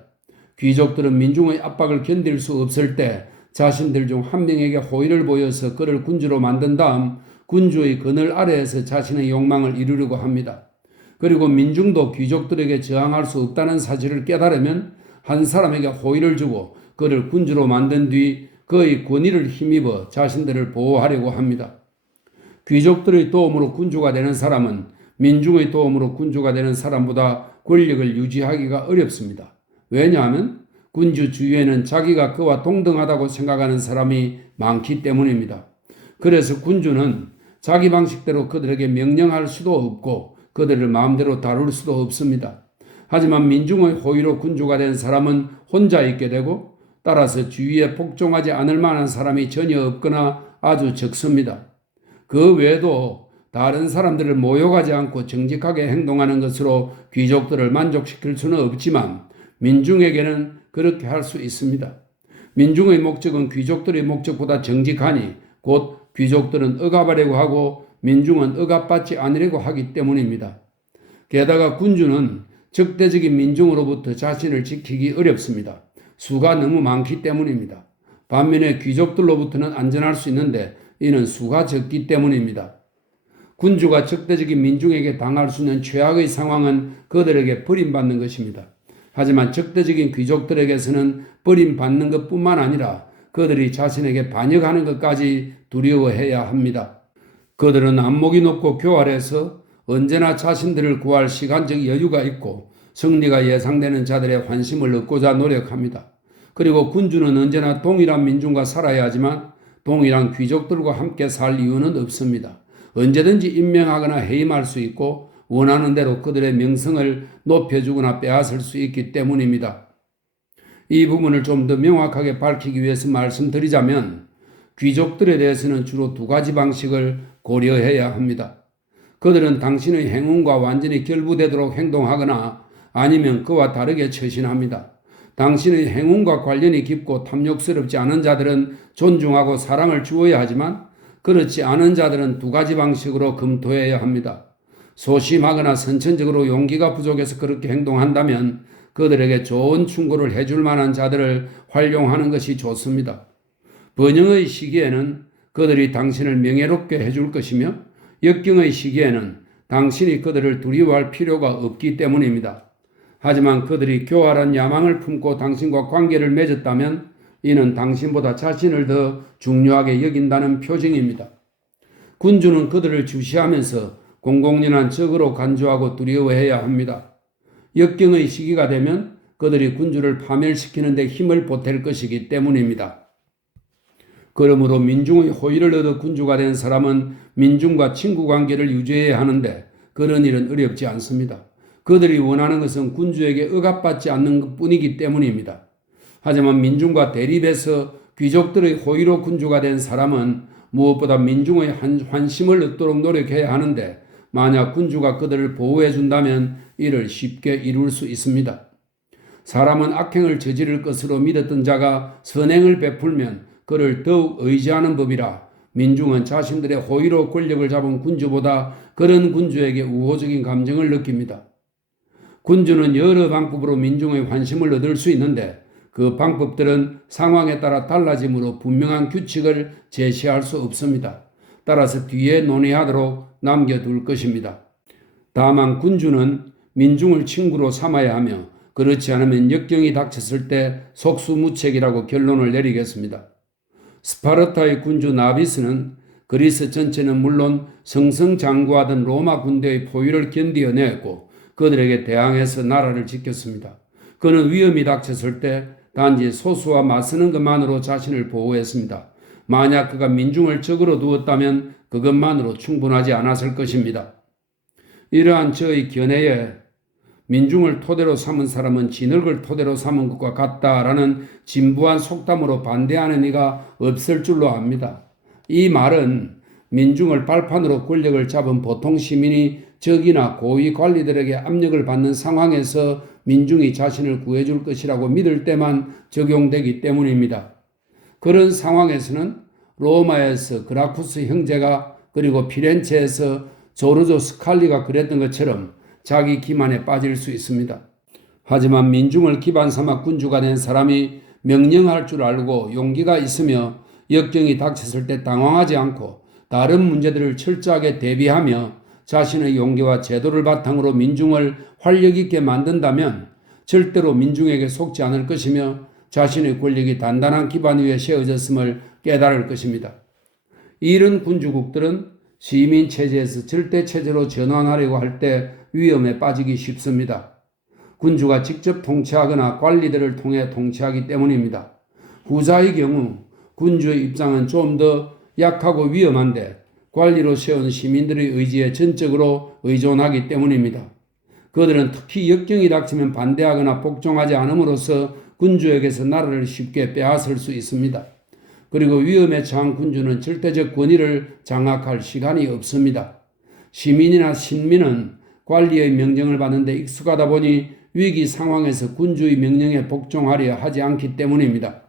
귀족들은 민중의 압박을 견딜 수 없을 때 자신들 중 한 명에게 호의를 보여서 그를 군주로 만든 다음 군주의 그늘 아래에서 자신의 욕망을 이루려고 합니다. 그리고 민중도 귀족들에게 저항할 수 없다는 사실을 깨달으면 한 사람에게 호의를 주고 그를 군주로 만든 뒤 그의 권위를 힘입어 자신들을 보호하려고 합니다. 귀족들의 도움으로 군주가 되는 사람은 민중의 도움으로 군주가 되는 사람보다 권력을 유지하기가 어렵습니다. 왜냐하면 군주 주위에는 자기가 그와 동등하다고 생각하는 사람이 많기 때문입니다. 그래서 군주는 자기 방식대로 그들에게 명령할 수도 없고 그들을 마음대로 다룰 수도 없습니다. 하지만 민중의 호의로 군주가 된 사람은 혼자 있게 되고 따라서 주위에 복종하지 않을 만한 사람이 전혀 없거나 아주 적습니다. 그 외에도 다른 사람들을 모욕하지 않고 정직하게 행동하는 것으로 귀족들을 만족시킬 수는 없지만 민중에게는 그렇게 할 수 있습니다. 민중의 목적은 귀족들의 목적보다 정직하니 곧 귀족들은 억압하려고 하고 민중은 억압받지 않으려고 하기 때문입니다. 게다가 군주는 적대적인 민중으로부터 자신을 지키기 어렵습니다. 수가 너무 많기 때문입니다. 반면에 귀족들로부터는 안전할 수 있는데 이는 수가 적기 때문입니다. 군주가 적대적인 민중에게 당할 수 있는 최악의 상황은 그들에게 버림받는 것입니다. 하지만 적대적인 귀족들에게서는 버림받는 것뿐만 아니라 그들이 자신에게 반역하는 것까지 두려워해야 합니다. 그들은 안목이 높고 교활해서 언제나 자신들을 구할 시간적 여유가 있고 승리가 예상되는 자들의 환심을 얻고자 노력합니다. 그리고 군주는 언제나 동일한 민중과 살아야 하지만 동일한 귀족들과 함께 살 이유는 없습니다. 언제든지 임명하거나 해임할 수 있고 원하는 대로 그들의 명성을 높여주거나 빼앗을 수 있기 때문입니다. 이 부분을 좀 더 명확하게 밝히기 위해서 말씀드리자면 귀족들에 대해서는 주로 두 가지 방식을 고려해야 합니다. 그들은 당신의 행운과 완전히 결부되도록 행동하거나 아니면 그와 다르게 처신합니다. 당신의 행운과 관련이 깊고 탐욕스럽지 않은 자들은 존중하고 사랑을 주어야 하지만 그렇지 않은 자들은 두 가지 방식으로 검토해야 합니다. 소심하거나 선천적으로 용기가 부족해서 그렇게 행동한다면 그들에게 좋은 충고를 해줄 만한 자들을 활용하는 것이 좋습니다. 번영의 시기에는 그들이 당신을 명예롭게 해줄 것이며 역경의 시기에는 당신이 그들을 두려워할 필요가 없기 때문입니다. 하지만 그들이 교활한 야망을 품고 당신과 관계를 맺었다면 이는 당신보다 자신을 더 중요하게 여긴다는 표징입니다. 군주는 그들을 주시하면서 공공연한 적으로 간주하고 두려워해야 합니다. 역경의 시기가 되면 그들이 군주를 파멸시키는 데 힘을 보탤 것이기 때문입니다. 그러므로 민중의 호의를 얻어 군주가 된 사람은 민중과 친구 관계를 유지해야 하는데 그런 일은 어렵지 않습니다. 그들이 원하는 것은 군주에게 억압받지 않는 것뿐이기 때문입니다. 하지만 민중과 대립해서 귀족들의 호의로 군주가 된 사람은 무엇보다 민중의 환심을 얻도록 노력해야 하는데 만약 군주가 그들을 보호해 준다면 이를 쉽게 이룰 수 있습니다. 사람은 악행을 저지를 것으로 믿었던 자가 선행을 베풀면 그를 더욱 의지하는 법이라 민중은 자신들의 호의로 권력을 잡은 군주보다 그런 군주에게 우호적인 감정을 느낍니다. 군주는 여러 방법으로 민중의 환심을 얻을 수 있는데 그 방법들은 상황에 따라 달라지므로 분명한 규칙을 제시할 수 없습니다. 따라서 뒤에 논의하도록 남겨둘 것입니다. 다만 군주는 민중을 친구로 삼아야 하며 그렇지 않으면 역경이 닥쳤을 때 속수무책이라고 결론을 내리겠습니다. 스파르타의 군주 나비스는 그리스 전체는 물론 승승장구하던 로마 군대의 포위를 견디어냈고 그들에게 대항해서 나라를 지켰습니다. 그는 위험이 닥쳤을 때 단지 소수와 맞서는 것만으로 자신을 보호했습니다. 만약 그가 민중을 적으로 두었다면 그것만으로 충분하지 않았을 것입니다. 이러한 저의 견해에 민중을 토대로 삼은 사람은 진흙을 토대로 삼은 것과 같다라는 진부한 속담으로 반대하는 이가 없을 줄로 압니다. 이 말은 민중을 발판으로 권력을 잡은 보통 시민이 적이나 고위 관리들에게 압력을 받는 상황에서 민중이 자신을 구해줄 것이라고 믿을 때만 적용되기 때문입니다. 그런 상황에서는 로마에서 그라쿠스 형제가 그리고 피렌체에서 조르조 스칼리가 그랬던 것처럼 자기 기만에 빠질 수 있습니다. 하지만 민중을 기반 삼아 군주가 된 사람이 명령할 줄 알고 용기가 있으며 역경이 닥쳤을 때 당황하지 않고 다른 문제들을 철저하게 대비하며 자신의 용기와 제도를 바탕으로 민중을 활력 있게 만든다면 절대로 민중에게 속지 않을 것이며 자신의 권력이 단단한 기반 위에 세워졌음을 깨달을 것입니다. 이런 군주국들은 시민 체제에서 절대 체제로 전환하려고 할 때 위험에 빠지기 쉽습니다. 군주가 직접 통치하거나 관리들을 통해 통치하기 때문입니다. 후자의 경우 군주의 입장은 좀 더 약하고 위험한데 관리로 세운 시민들의 의지에 전적으로 의존하기 때문입니다. 그들은 특히 역경이 닥치면 반대하거나 복종하지 않음으로써 군주에게서 나라를 쉽게 빼앗을 수 있습니다. 그리고 위험에 처한 군주는 절대적 권위를 장악할 시간이 없습니다. 시민이나 신민은 관리의 명령을 받는데 익숙하다 보니 위기 상황에서 군주의 명령에 복종하려 하지 않기 때문입니다.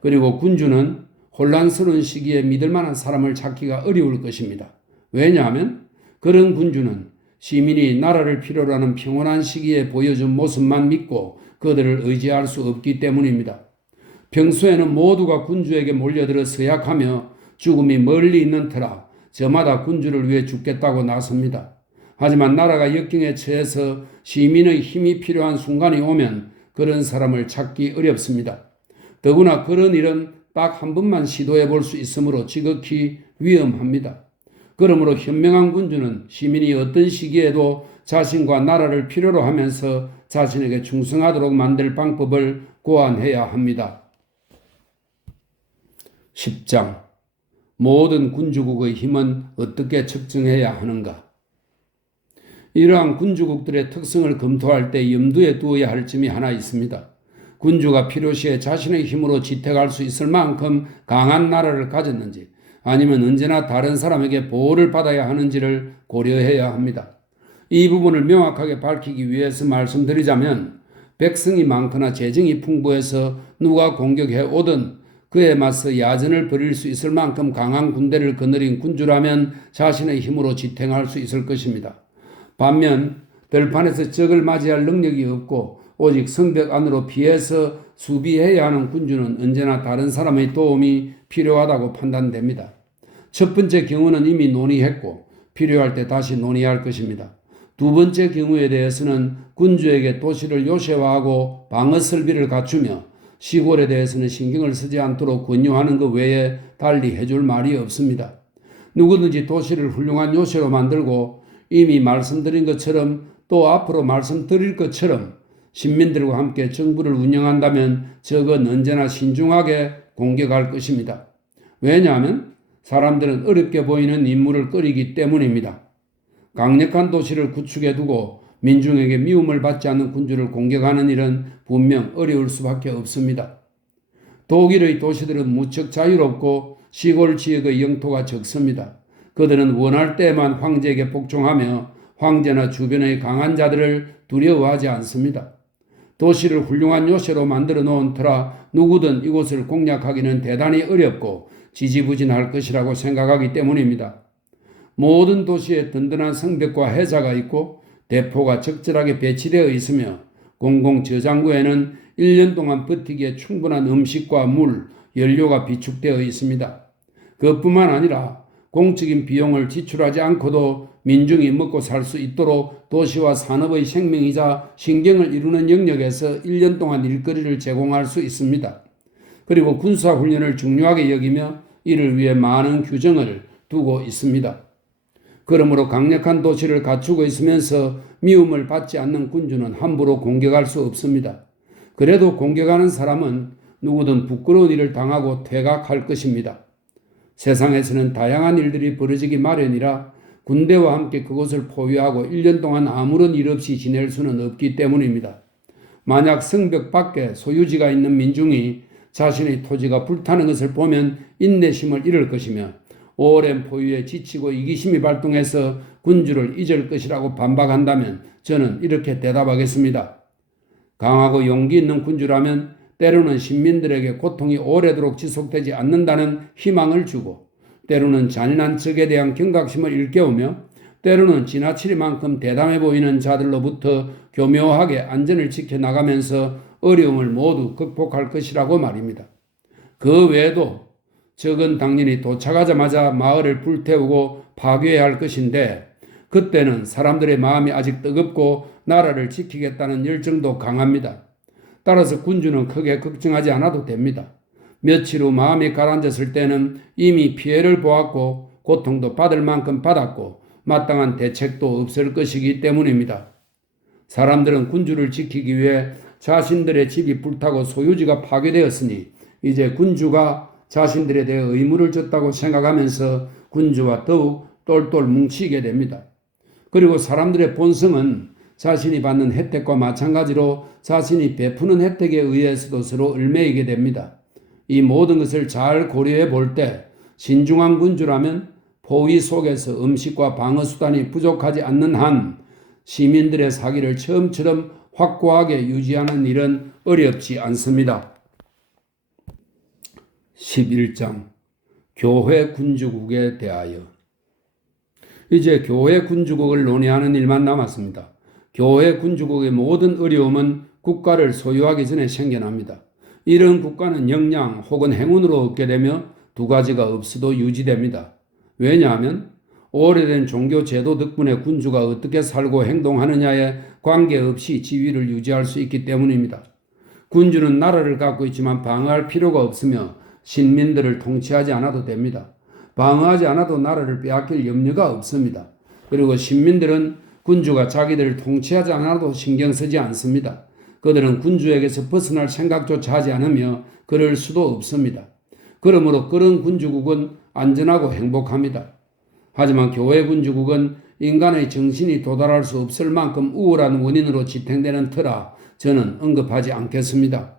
그리고 군주는 혼란스러운 시기에 믿을 만한 사람을 찾기가 어려울 것입니다. 왜냐하면 그런 군주는 시민이 나라를 필요로 하는 평온한 시기에 보여준 모습만 믿고 그들을 의지할 수 없기 때문입니다. 평소에는 모두가 군주에게 몰려들어 서약하며 죽음이 멀리 있는 터라 저마다 군주를 위해 죽겠다고 나섭니다. 하지만 나라가 역경에 처해서 시민의 힘이 필요한 순간이 오면 그런 사람을 찾기 어렵습니다. 더구나 그런 일은 딱 한 번만 시도해 볼 수 있으므로 지극히 위험합니다. 그러므로 현명한 군주는 시민이 어떤 시기에도 자신과 나라를 필요로 하면서 자신에게 충성하도록 만들 방법을 고안해야 합니다. 10장 모든 군주국의 힘은 어떻게 측정해야 하는가? 이러한 군주국들의 특성을 검토할 때 염두에 두어야 할 점이 하나 있습니다. 군주가 필요시에 자신의 힘으로 지탱할 수 있을 만큼 강한 나라를 가졌는지 아니면 언제나 다른 사람에게 보호를 받아야 하는지를 고려해야 합니다. 이 부분을 명확하게 밝히기 위해서 말씀드리자면 백성이 많거나 재정이 풍부해서 누가 공격해 오든 그에 맞서 야전을 벌일 수 있을 만큼 강한 군대를 거느린 군주라면 자신의 힘으로 지탱할 수 있을 것입니다. 반면 들판에서 적을 맞이할 능력이 없고 오직 성벽 안으로 피해서 수비해야 하는 군주는 언제나 다른 사람의 도움이 필요하다고 판단됩니다. 첫 번째 경우는 이미 논의했고 필요할 때 다시 논의할 것입니다. 두 번째 경우에 대해서는 군주에게 도시를 요새화하고 방어 설비를 갖추며 시골에 대해서는 신경을 쓰지 않도록 권유하는 것 외에 달리 해줄 말이 없습니다. 누구든지 도시를 훌륭한 요새로 만들고 이미 말씀드린 것처럼 또 앞으로 말씀드릴 것처럼 신민들과 함께 정부를 운영한다면 적은 언제나 신중하게 공격할 것입니다. 왜냐하면 사람들은 어렵게 보이는 임무를 꺼리기 때문입니다. 강력한 도시를 구축해 두고 민중에게 미움을 받지 않는 군주를 공격하는 일은 분명 어려울 수밖에 없습니다. 독일의 도시들은 무척 자유롭고 시골 지역의 영토가 적습니다. 그들은 원할 때만 황제에게 복종하며 황제나 주변의 강한 자들을 두려워하지 않습니다. 도시를 훌륭한 요새로 만들어 놓은 터라 누구든 이곳을 공략하기는 대단히 어렵고 지지부진할 것이라고 생각하기 때문입니다. 모든 도시에 든든한 성벽과 해자가 있고 대포가 적절하게 배치되어 있으며 공공저장고에는 1년 동안 버티기에 충분한 음식과 물, 연료가 비축되어 있습니다. 그뿐만 아니라 공적인 비용을 지출하지 않고도 민중이 먹고 살 수 있도록 도시와 산업의 생명이자 신경을 이루는 영역에서 1년 동안 일거리를 제공할 수 있습니다. 그리고 군사훈련을 중요하게 여기며 이를 위해 많은 규정을 두고 있습니다. 그러므로 강력한 도시를 갖추고 있으면서 미움을 받지 않는 군주는 함부로 공격할 수 없습니다. 그래도 공격하는 사람은 누구든 부끄러운 일을 당하고 퇴각할 것입니다. 세상에서는 다양한 일들이 벌어지기 마련이라 군대와 함께 그곳을 포위하고 1년 동안 아무런 일 없이 지낼 수는 없기 때문입니다. 만약 성벽 밖에 소유지가 있는 민중이 자신의 토지가 불타는 것을 보면 인내심을 잃을 것이며 오랜 포위에 지치고 이기심이 발동해서 군주를 잊을 것이라고 반박한다면 저는 이렇게 대답하겠습니다. 강하고 용기 있는 군주라면 때로는 신민들에게 고통이 오래도록 지속되지 않는다는 희망을 주고 때로는 잔인한 적에 대한 경각심을 일깨우며 때로는 지나치리만큼 대담해 보이는 자들로부터 교묘하게 안전을 지켜나가면서 어려움을 모두 극복할 것이라고 말입니다. 그 외에도 적은 당연히 도착하자마자 마을을 불태우고 파괴해야 할 것인데 그때는 사람들의 마음이 아직 뜨겁고 나라를 지키겠다는 열정도 강합니다. 따라서 군주는 크게 걱정하지 않아도 됩니다. 며칠 후 마음이 가라앉았을 때는 이미 피해를 보았고 고통도 받을 만큼 받았고 마땅한 대책도 없을 것이기 때문입니다. 사람들은 군주를 지키기 위해 자신들의 집이 불타고 소유지가 파괴되었으니 이제 군주가 자신들에 대해 의무를 졌다고 생각하면서 군주와 더욱 똘똘 뭉치게 됩니다. 그리고 사람들의 본성은 자신이 받는 혜택과 마찬가지로 자신이 베푸는 혜택에 의해서도 서로 얽매이게 됩니다. 이 모든 것을 잘 고려해 볼 때 신중한 군주라면 포위 속에서 음식과 방어수단이 부족하지 않는 한 시민들의 사기를 처음처럼 확고하게 유지하는 일은 어렵지 않습니다. 11장 교회 군주국에 대하여 이제 교회 군주국을 논의하는 일만 남았습니다. 교회 군주국의 모든 어려움은 국가를 소유하기 전에 생겨납니다. 이런 국가는 역량 혹은 행운으로 얻게 되며 두 가지가 없어도 유지됩니다. 왜냐하면 오래된 종교 제도 덕분에 군주가 어떻게 살고 행동하느냐에 관계없이 지위를 유지할 수 있기 때문입니다. 군주는 나라를 갖고 있지만 방어할 필요가 없으며 신민들을 통치하지 않아도 됩니다. 방어하지 않아도 나라를 빼앗길 염려가 없습니다. 그리고 신민들은 군주가 자기들을 통치하지 않아도 신경 쓰지 않습니다. 그들은 군주에게서 벗어날 생각조차 하지 않으며 그럴 수도 없습니다. 그러므로 그런 군주국은 안전하고 행복합니다. 하지만 교회 군주국은 인간의 정신이 도달할 수 없을 만큼 우월한 원인으로 지탱되는 터라 저는 언급하지 않겠습니다.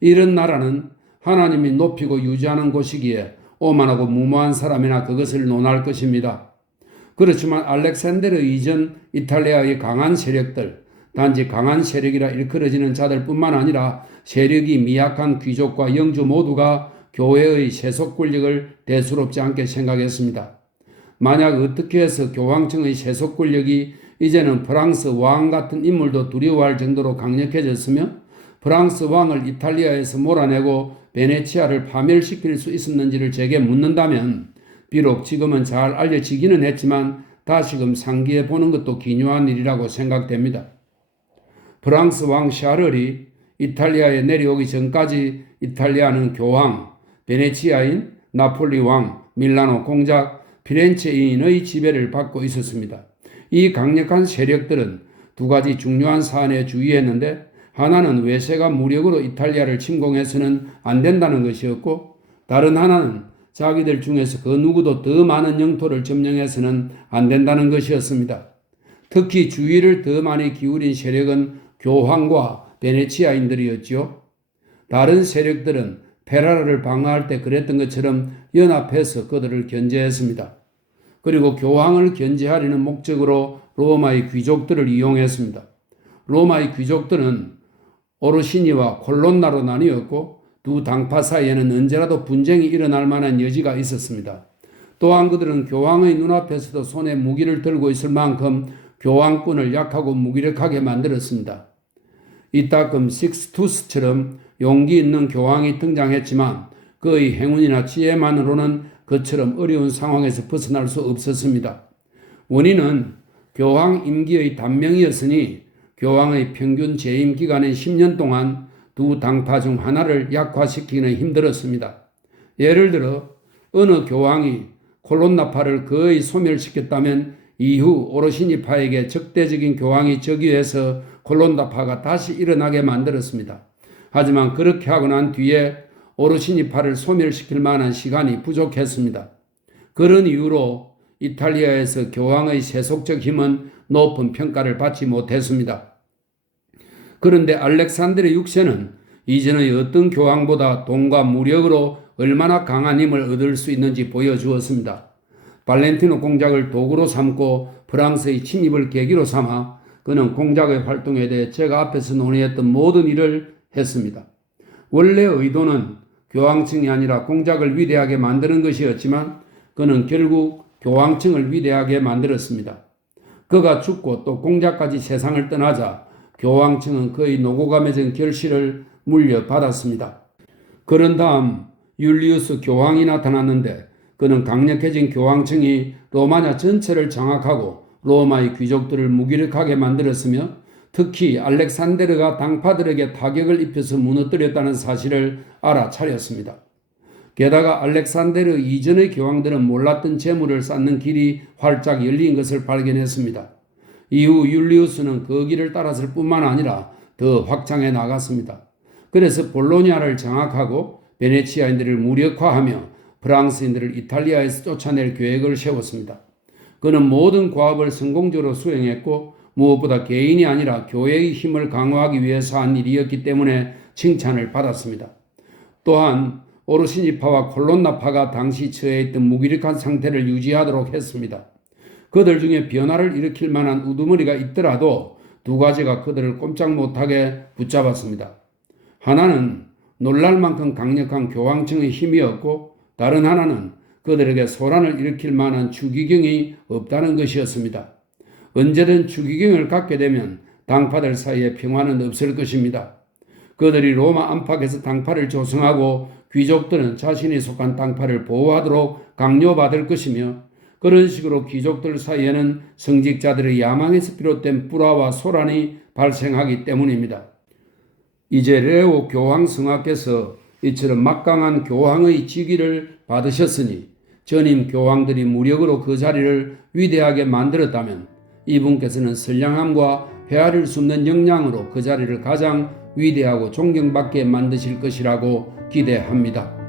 이런 나라는 하나님이 높이고 유지하는 곳이기에 오만하고 무모한 사람이나 그것을 논할 것입니다. 그렇지만 알렉산드르 이전 이탈리아의 강한 세력들, 단지 강한 세력이라 일컬어지는 자들뿐만 아니라 세력이 미약한 귀족과 영주 모두가 교회의 세속 권력을 대수롭지 않게 생각했습니다. 만약 어떻게 해서 교황청의 세속 권력이 이제는 프랑스 왕 같은 인물도 두려워할 정도로 강력해졌으며 프랑스 왕을 이탈리아에서 몰아내고 베네치아를 파멸시킬 수 있었는지를 제게 묻는다면 비록 지금은 잘 알려지기는 했지만 다시금 상기해 보는 것도 기묘한 일이라고 생각됩니다. 프랑스 왕 샤를이 이탈리아에 내려오기 전까지 이탈리아는 교황, 베네치아인, 나폴리 왕, 밀라노 공작, 피렌체인의 지배를 받고 있었습니다. 이 강력한 세력들은 두 가지 중요한 사안에 주의했는데 하나는 외세가 무력으로 이탈리아를 침공해서는 안 된다는 것이었고 다른 하나는 자기들 중에서 그 누구도 더 많은 영토를 점령해서는 안 된다는 것이었습니다. 특히 주의를 더 많이 기울인 세력은 교황과 베네치아인들이었죠. 다른 세력들은 페라르를 방어할 때 그랬던 것처럼 연합해서 그들을 견제했습니다. 그리고 교황을 견제하려는 목적으로 로마의 귀족들을 이용했습니다. 로마의 귀족들은 오르시니와 콜론나로 나뉘었고 두 당파 사이에는 언제라도 분쟁이 일어날 만한 여지가 있었습니다. 또한 그들은 교황의 눈앞에서도 손에 무기를 들고 있을 만큼 교황권을 약하고 무기력하게 만들었습니다. 이따금 식스투스처럼 용기 있는 교황이 등장했지만 그의 행운이나 지혜만으로는 그처럼 어려운 상황에서 벗어날 수 없었습니다. 원인은 교황 임기의 단명이었으니 교황의 평균 재임 기간인 10년 동안 두 당파 중 하나를 약화시키기는 힘들었습니다. 예를 들어 어느 교황이 콜론나파를 거의 소멸시켰다면 이후 오르시니파에게 적대적인 교황이 즉위해서 콜론나파가 다시 일어나게 만들었습니다. 하지만 그렇게 하고 난 뒤에 오르시니파를 소멸시킬 만한 시간이 부족했습니다. 그런 이유로 이탈리아에서 교황의 세속적 힘은 높은 평가를 받지 못했습니다. 그런데 알렉산드르 6세는 이전의 어떤 교황보다 돈과 무력으로 얼마나 강한 힘을 얻을 수 있는지 보여주었습니다. 발렌티노 공작을 도구로 삼고 프랑스의 침입을 계기로 삼아 그는 공작의 활동에 대해 제가 앞에서 논의했던 모든 일을 했습니다. 원래 의도는 교황청이 아니라 공작을 위대하게 만드는 것이었지만 그는 결국 교황청을 위대하게 만들었습니다. 그가 죽고 또 공작까지 세상을 떠나자 교황청은 그의 노고가 맺은 결실을 물려받았습니다. 그런 다음 율리우스 교황이 나타났는데 그는 강력해진 교황청이 로마냐 전체를 장악하고 로마의 귀족들을 무기력하게 만들었으며 특히 알렉산데르가 당파들에게 타격을 입혀서 무너뜨렸다는 사실을 알아차렸습니다. 게다가 알렉산데르 이전의 교황들은 몰랐던 재물을 쌓는 길이 활짝 열린 것을 발견했습니다. 이후 율리우스는 그 길을 따랐을 뿐만 아니라 더 확장해 나갔습니다. 그래서 볼로냐를 장악하고 베네치아인들을 무력화하며 프랑스인들을 이탈리아에서 쫓아낼 계획을 세웠습니다. 그는 모든 과업을 성공적으로 수행했고 무엇보다 개인이 아니라 교회의 힘을 강화하기 위해서 한 일이었기 때문에 칭찬을 받았습니다. 또한 오르시니파와 콜론나파가 당시 처해 있던 무기력한 상태를 유지하도록 했습니다. 그들 중에 변화를 일으킬 만한 우두머리가 있더라도 두 가지가 그들을 꼼짝 못하게 붙잡았습니다. 하나는 놀랄 만큼 강력한 교황청의 힘이었고 다른 하나는 그들에게 소란을 일으킬 만한 추기경이 없다는 것이었습니다. 언제든 추기경을 갖게 되면 당파들 사이에 평화는 없을 것입니다. 그들이 로마 안팎에서 당파를 조성하고 귀족들은 자신이 속한 당파를 보호하도록 강요받을 것이며 그런 식으로 귀족들 사이에는 성직자들의 야망에서 비롯된 불화와 소란이 발생하기 때문입니다. 이제 레오 교황 성하께서 이처럼 막강한 교황의 직위를 받으셨으니 전임 교황들이 무력으로 그 자리를 위대하게 만들었다면 이분께서는 선량함과 헤아릴 수 없는 역량으로 그 자리를 가장 위대하고 존경받게 만드실 것이라고 기대합니다.